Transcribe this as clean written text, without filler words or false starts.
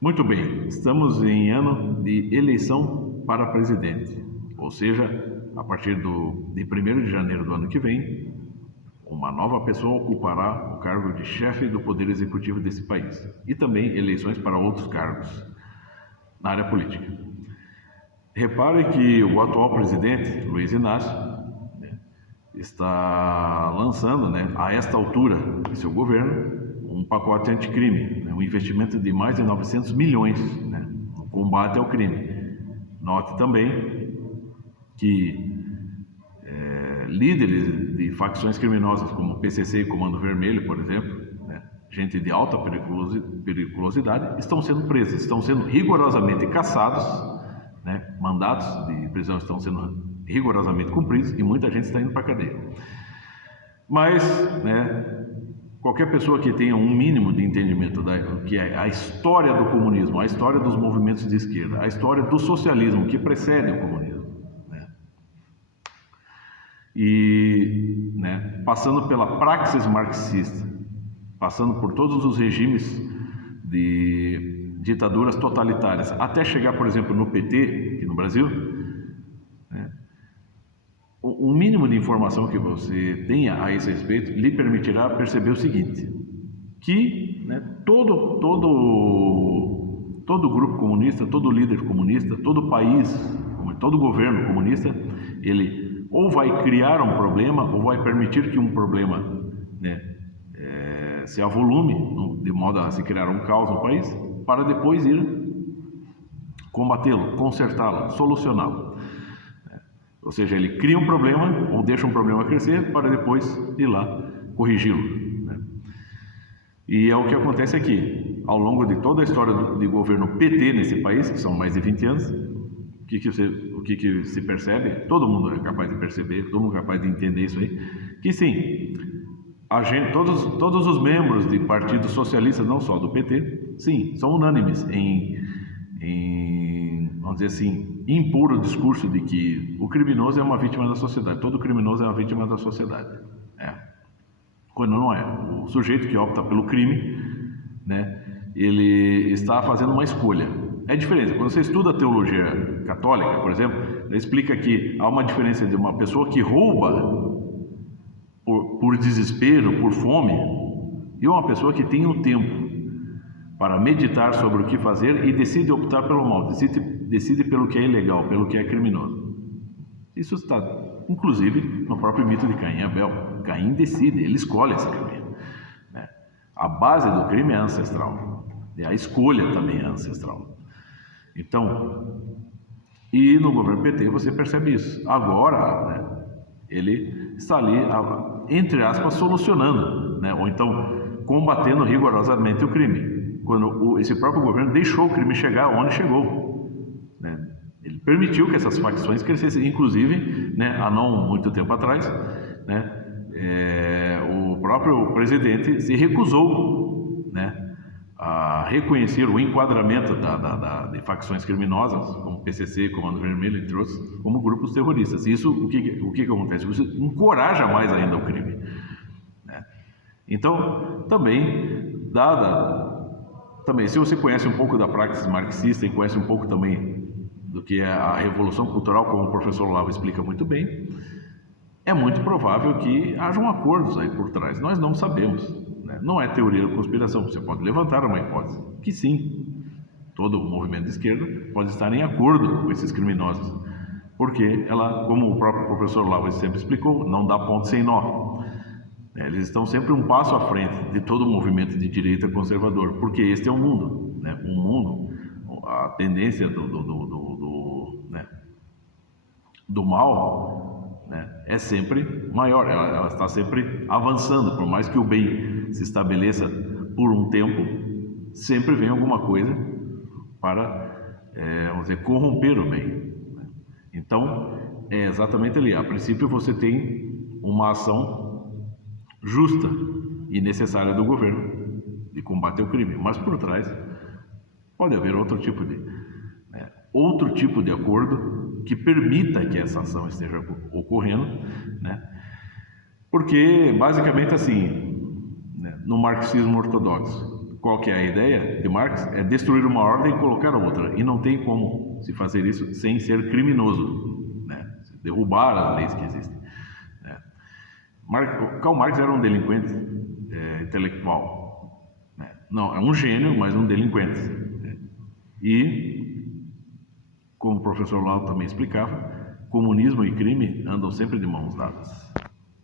Muito bem, estamos em ano de eleição para presidente, ou seja, a partir de 1º de janeiro do ano que vem, uma nova pessoa ocupará o cargo de chefe do Poder Executivo desse país e também eleições para outros cargos na área política. Repare que o atual presidente, Luiz Inácio, está lançando, a esta altura de seu governo, um pacote anticrime, um investimento de mais de 900 milhões no combate ao crime. Note também que líderes de facções criminosas como o PCC e Comando Vermelho, por exemplo, gente de alta periculosidade, estão sendo presos, estão sendo rigorosamente caçados, mandatos de prisão estão sendo rigorosamente cumpridos e muita gente está indo para a cadeia. Mas, qualquer pessoa que tenha um mínimo de entendimento do que é a história do comunismo, a história dos movimentos de esquerda, a história do socialismo que precede o comunismo, e passando pela praxis marxista, passando por todos os regimes de ditaduras totalitárias, até chegar, por exemplo, no PT, aqui no Brasil, o mínimo de informação que você tenha a esse respeito lhe permitirá perceber o seguinte, que todo grupo comunista, todo líder comunista, todo país, todo governo comunista, ele ou vai criar um problema ou vai permitir que um problema se avolume, de modo a se criar um caos no país, para depois ir combatê-lo, consertá-lo, solucioná-lo. Ou seja, ele cria um problema ou deixa um problema crescer para depois ir lá corrigi-lo. E é o que acontece aqui. Ao longo de toda a história de governo PT nesse país, que são mais de 20 anos, o que se percebe, todo mundo é capaz de perceber, todo mundo é capaz de entender isso aí, que sim, todos os membros de partidos socialistas, não só do PT, sim, são unânimes em vamos dizer assim, impor o discurso de que o criminoso é uma vítima da sociedade, todo criminoso é uma vítima da sociedade. Quando não é. O sujeito que opta pelo crime, ele está fazendo uma escolha. É diferente. Quando você estuda a teologia católica, por exemplo, ela explica que há uma diferença de uma pessoa que rouba por desespero, por fome, e uma pessoa que tem um tempo para meditar sobre o que fazer e decide optar pelo mal, decide pelo que é ilegal, pelo que é criminoso. Isso está, inclusive, no próprio mito de Caim e Abel. Caim decide, ele escolhe esse caminho. A base do crime é ancestral, e a escolha também é ancestral. Então, e no governo PT você percebe isso. Agora, ele está ali, entre aspas, solucionando, ou então combatendo rigorosamente o crime, quando esse próprio governo deixou o crime chegar onde chegou. Ele permitiu que essas facções crescessem, inclusive, há não muito tempo atrás, o próprio presidente se recusou a reconhecer o enquadramento de facções criminosas, como PCC, Comando Vermelho, entre outros, como grupos terroristas. Isso, o que acontece? Isso encoraja mais ainda o crime. Então, também, se você conhece um pouco da praxis marxista e conhece um pouco também do que é a Revolução Cultural, como o professor Olavo explica muito bem, é muito provável que hajam acordos aí por trás. Nós não sabemos. Não é teoria da conspiração. Você pode levantar uma hipótese que sim, todo movimento de esquerda pode estar em acordo com esses criminosos, porque ela, como o próprio professor Olavo sempre explicou, não dá ponto sem nó. Eles estão sempre um passo à frente de todo movimento de direita conservador, porque este é o mundo. O mundo, a tendência do mal é sempre maior, ela está sempre avançando, por mais que o bem se estabeleça por um tempo, sempre vem alguma coisa para, vamos dizer, corromper o bem. Então, é exatamente ali, a princípio você tem uma ação justa e necessária do governo de combater o crime, mas por trás pode haver outro tipo de acordo que permita que essa ação esteja ocorrendo, porque basicamente assim, no marxismo ortodoxo, qual que é a ideia de Marx? É destruir uma ordem e colocar outra. E não tem como se fazer isso sem ser criminoso, né? Derrubar as leis que existem. Né? Karl Marx era um delinquente intelectual. Né? Não, é um gênio, mas um delinquente. Né? E, como o professor Lau também explicava, comunismo e crime andam sempre de mãos dadas.